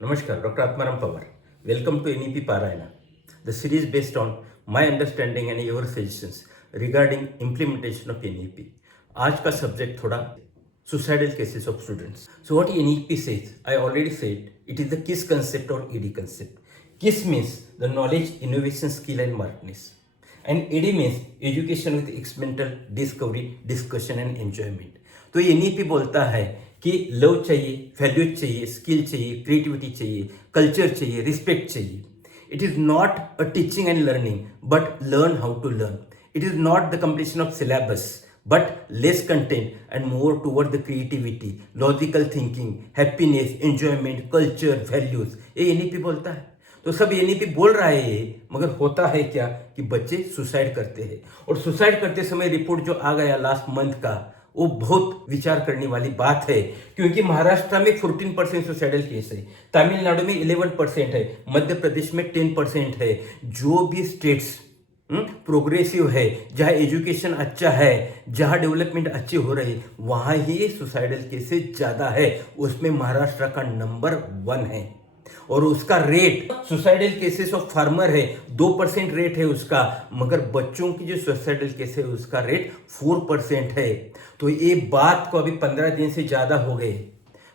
Namaskar, Dr. Atmaram Pawar. Welcome to NEP Parayana, the series based on my understanding and your suggestions regarding implementation of NEP. आज का subject थोड़ा suicidal cases of students. So what NEP says, I already said, it is the KISS concept or ED concept. KISS means the knowledge, innovation, skill and markedness. And ED means education with experimental discovery, discussion and enjoyment. तो ये NEP बोलता है कि love चाहिए, values चाहिए, skill चाहिए, creativity चाहिए, culture चाहिए, रिस्पेक्ट चाहिए. It is not a teaching and learning but learn how to learn. It is not the completion of syllabus but less content and more toward the creativity, logical thinking, happiness, enjoyment, culture, values. ये NEP बोलता है. तो सब NEP बोल रहा है ये, मगर होता है क्या कि बच्चे सुसाइड करते हैं. और सुसाइड करते समय रिपोर्ट जो आ गया लास्ट मंथ का, वो बहुत विचार करने वाली बात है. क्योंकि महाराष्ट्र में 14% सुसाइडल केस है, तमिलनाडु में 11% है, मध्य प्रदेश में 10% है. जो भी स्टेट्स प्रोग्रेसिव है, जहाँ एजुकेशन अच्छा है, जहाँ डेवलपमेंट अच्छी हो रही, वहाँ ही सुसाइडल केसेस ज़्यादा है. उसमें महाराष्ट्र का नंबर 1 है. और उसका rate suicidal cases of farmer है 2% रेट है उसका, मगर बच्चों की जो सुसाइडल केस है उसका रेट 4% है. तो ये बात को अभी 15 दिन से ज़्यादा हो गए.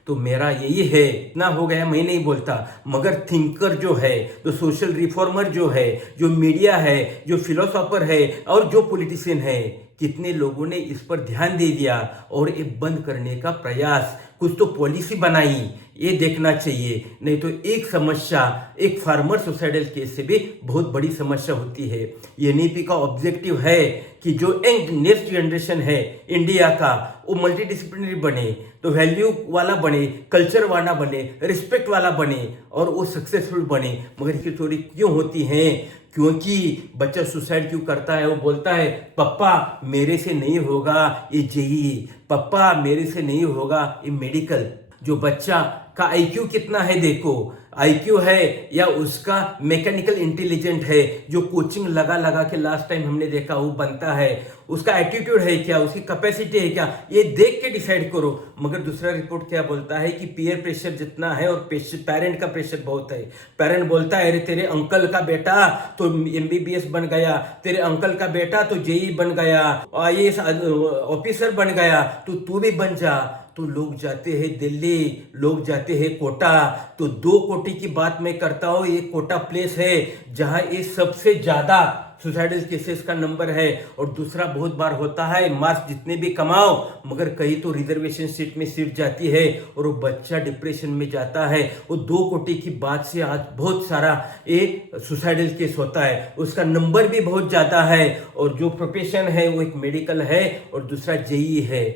तो मेरा यही है, इतना हो गया मैं नहीं बोलता, मगर थिंकर जो है, तो सोशल रिफॉर्मर जो है, जो मीडिया है, जो फिलोसोफर है और जो पॉलिटिशियन है, कितने लोगों ने इस पर ध्यान दे दिया और ये बंद करने का प्रयास, कुछ तो पॉलिसी बनाई, ये देखना चाहिए. नहीं तो एक समस्या, एक फार्मर सुसाइडल केस से भी बहुत बड़ी समस्या होती है. एनईपी का ऑब्जेक्टिव है कि जो नेक्स्ट जनरेशन है इंडिया का, वो मल्टी डिसिप्लिनरी बने, तो वैल्यू वाला बने, कल्चर वाला बने, रिस्पेक्ट वाला बने और वो सक्सेसफुल बने. मगर इसकी चोरी क्यों होती है? क्योंकि बच्चा सुसाइड क्यों करता है? वो बोलता है पप्पा मेरे से नहीं होगा ये जेई, पप्पा मेरे से नहीं होगा ये मेडिकल. जो बच्चा का आईक्यू कितना है देखो, आईक्यू है या उसका मैकेनिकल इंटेलिजेंट है, जो कोचिंग लगा लगा के लास्ट टाइम हमने देखा वो बनता है, उसका एटीट्यूड है क्या, उसकी कैपेसिटी है क्या, ये देख के डिसाइड करो. मगर दूसरा रिपोर्ट क्या बोलता है कि पीयर प्रेशर जितना है और पेरेंट का प्रेशर बहुत है. पेरेंट बोलता है अरे तेरे अंकल का बेटा तो एमबीबीएस बन गया, तेरे अंकल का बेटा तो जेई बन गया, आईएएस ऑफिसर बन गया, तो तू भी बन जा. तो लोग जाते हैं दिल्ली, लोग जाते हैं कोटा. तो 2 कोटी की बात मैं करता हूँ. एक कोटा प्लेस है जहां ये सबसे ज्यादा सुसाइडल केसेस का नंबर है. और दूसरा बहुत बार होता है मार्क्स जितने भी कमाओ, मगर कहीं तो रिजर्वेशन सीट में सीट जाती है और वो बच्चा डिप्रेशन में जाता है. वो 2 कोटी की बात से आज बहुत सारा ये सुसाइडल केस होता है, उसका नंबर भी बहुत ज्यादा है. और जो प्रोफेशन है वो एक मेडिकल है और दूसरा जेई है.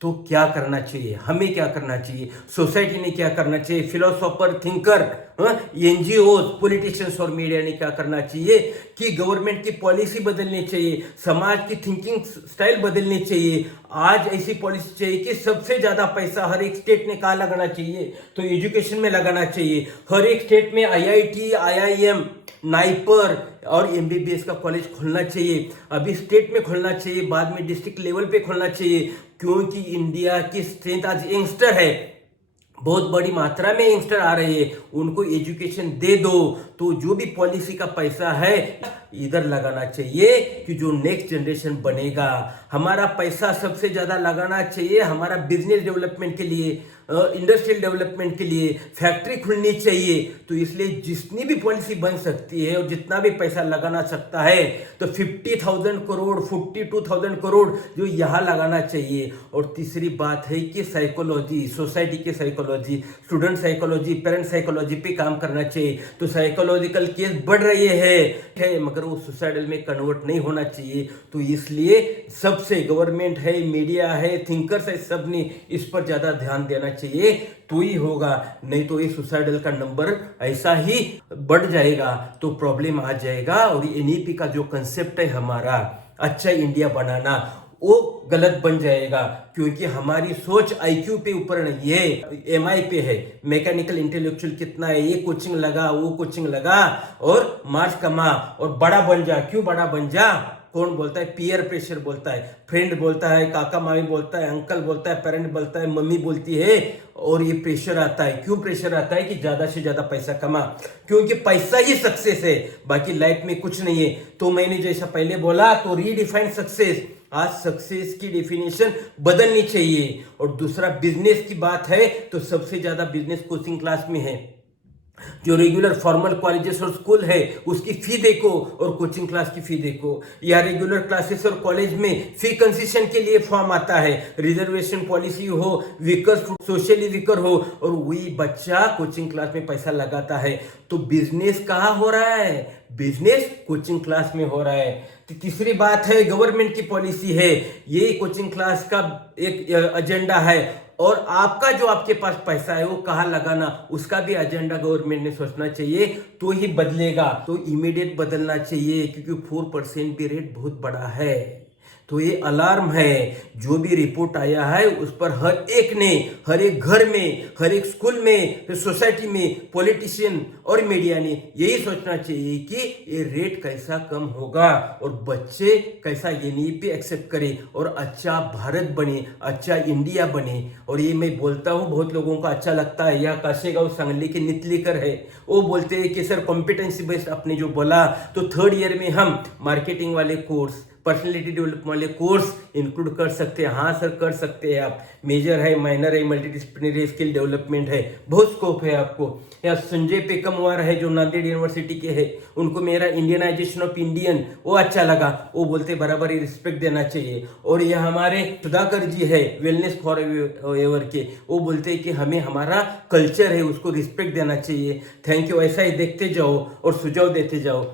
तो क्या करना चाहिए, हमें क्या करना चाहिए, सोसाइटी ने क्या करना चाहिए, फिलोसोफर, थिंकर, एनजीओ, पॉलिटिशियंस और मीडिया ने क्या करना चाहिए कि गवर्नमेंट की पॉलिसी बदलनी चाहिए, समाज की थिंकिंग स्टाइल बदलनी चाहिए. आज ऐसी पॉलिसी चाहिए कि सबसे ज्यादा पैसा हर एक स्टेट ने कहाँ लगाना चाहिए, तो एजुकेशन में लगाना चाहिए. हर एक स्टेट में आईआईटी, आईआईएम, नाइपर और एमबीबीएस का कॉलेज खोलना चाहिए. अभी स्टेट में खोलना चाहिए, बाद में डिस्ट्रिक्ट लेवल पे खोलना चाहिए. क्योंकि इंडिया की स्ट्रेंथ आज यंगस्टर है, बहुत बड़ी मात्रा में यंगस्टर आ रहे हैं. उनको एजुकेशन दे दो, तो जो भी पॉलिसी का पैसा है इधर लगाना चाहिए कि जो नेक्स्ट जनरेशन बनेगा. हमारा पैसा सबसे ज्यादा लगाना चाहिए हमारा बिजनेस डेवलपमेंट के लिए, इंडस्ट्रियल डेवलपमेंट के लिए, फैक्ट्री खुलनी चाहिए. तो इसलिए जितनी भी पॉलिसी बन सकती है और जितना भी पैसा लगाना सकता है, तो 50,000 करोड़, 42,000 करोड़ जो यहाँ लगाना चाहिए. और तीसरी बात है कि साइकोलॉजी, सोसाइटी की psychology, student psychology, parent psychology पे काम करना चाहिए. तो साइकोलॉजिकल केस बढ़ रही है, मगर वो सुसाइडल में कन्वर्ट नहीं होना चाहिए. तो इसलिए सबसे गवर्नमेंट है, मीडिया है, थिंकर्स है, सब ने इस पर ज्यादा ध्यान देना चाहिए, तो ही होगा. नहीं तो ये सुसाइडल का नंबर ऐसा ही बढ़ जाएगा, तो प्रॉब्लम आ जाएगा. और एनईपी का जो कंसेप्ट है हमारा अच्छा इंडिया बनाना, वो गलत बन जाएगा. क्योंकि हमारी सोच आईक्यू पे ऊपर नहीं है, एमआई पे है, मैकेनिकल इंटेलेक्चुअल कितना है, ये कोचिंग लगा, वो कोचिंग लगा और मार्क्स कमा और बड़ा बन जा. क्यों बड़ा बन जा? कौन बोलता है, पीयर प्रेशर बोलता है, फ्रेंड बोलता है, काका मामी बोलता है, अंकल बोलता है, पेरेंट बोलता है, मम्मी बोलती है, और ये प्रेशर आता है। क्यों प्रेशर आता है कि ज्यादा से ज्यादा पैसा कमा, क्योंकि पैसा ही सक्सेस है, बाकी लाइफ में कुछ नहीं है। तो मैंने जैसा पहले बोला, तो रीडिफाइन सक्सेस, आज सक्सेस की डेफिनेशन बदलनी चाहिए। और दूसरा बिजनेस की बात है, तो सबसे ज्यादा बिजनेस कोचिंग क्लास में है। जो रेगुलर फॉर्मल कॉलेजेस और स्कूल है उसकी फी देखो और कोचिंग क्लास की फी देखो, या रेगुलर क्लासेस और कॉलेज में फी कंसेशन के लिए फॉर्म आता है, रिजर्वेशन पॉलिसी हो, वीकर सोशली वीकर हो, और वही बच्चा कोचिंग क्लास में पैसा लगाता है। तो बिजनेस कहाँ हो रहा है, बिजनेस कोचिंग क्लास में हो रहा है। तो तीसरी बात है, गवर्नमेंट की पॉलिसी है, ये कोचिंग क्लास का एक एजेंडा है, और आपका जो आपके पास पैसा है वो कहाँ लगाना, उसका भी एजेंडा गवर्नमेंट ने सोचना चाहिए, तो ही बदलेगा। तो इमीडिएट बदलना चाहिए, क्योंकि 4% भी रेट बहुत बड़ा है। तो ये अलार्म है, जो भी रिपोर्ट आया है उस पर हर एक ने, हर एक घर में, हर एक स्कूल में, सोसाइटी में, पॉलिटिशियन और मीडिया ने यही सोचना चाहिए कि ये रेट कैसा कम होगा और बच्चे कैसा एनईपी एक्सेप्ट करे और अच्छा भारत बने, अच्छा इंडिया बने। और ये मैं बोलता हूँ, बहुत लोगों को अच्छा लगता है, यह काशेगांव सांगली के नितलीकर है, वो बोलते हैं कि सर कॉम्पिटेंसी बेस्ड आपने जो बोला, तो 3rd ईयर में हम मार्केटिंग वाले कोर्स, पर्सनैलिटी डेवलपमेंट वाले कोर्स इंक्लूड कर सकते हैं। हाँ सर, कर सकते हैं आप, मेजर है, माइनर है, मल्टीडिसिप्लिनरी स्किल डेवलपमेंट है, बहुत स्कोप है आपको। या संजय पेकमवार है जो नांदेड़ यूनिवर्सिटी के है, उनको मेरा इंडियनाइजेशन ऑफ इंडियन वो अच्छा लगा, वो बोलते बराबर ही रिस्पेक्ट देना चाहिए। और यह हमारे सुधाकर जी है वेलनेस फॉर एवर के, वो बोलते हैं कि हमें हमारा कल्चर है उसको रिस्पेक्ट देना चाहिए। थैंक यू, ऐसा ही देखते जाओ और सुझाव देते जाओ।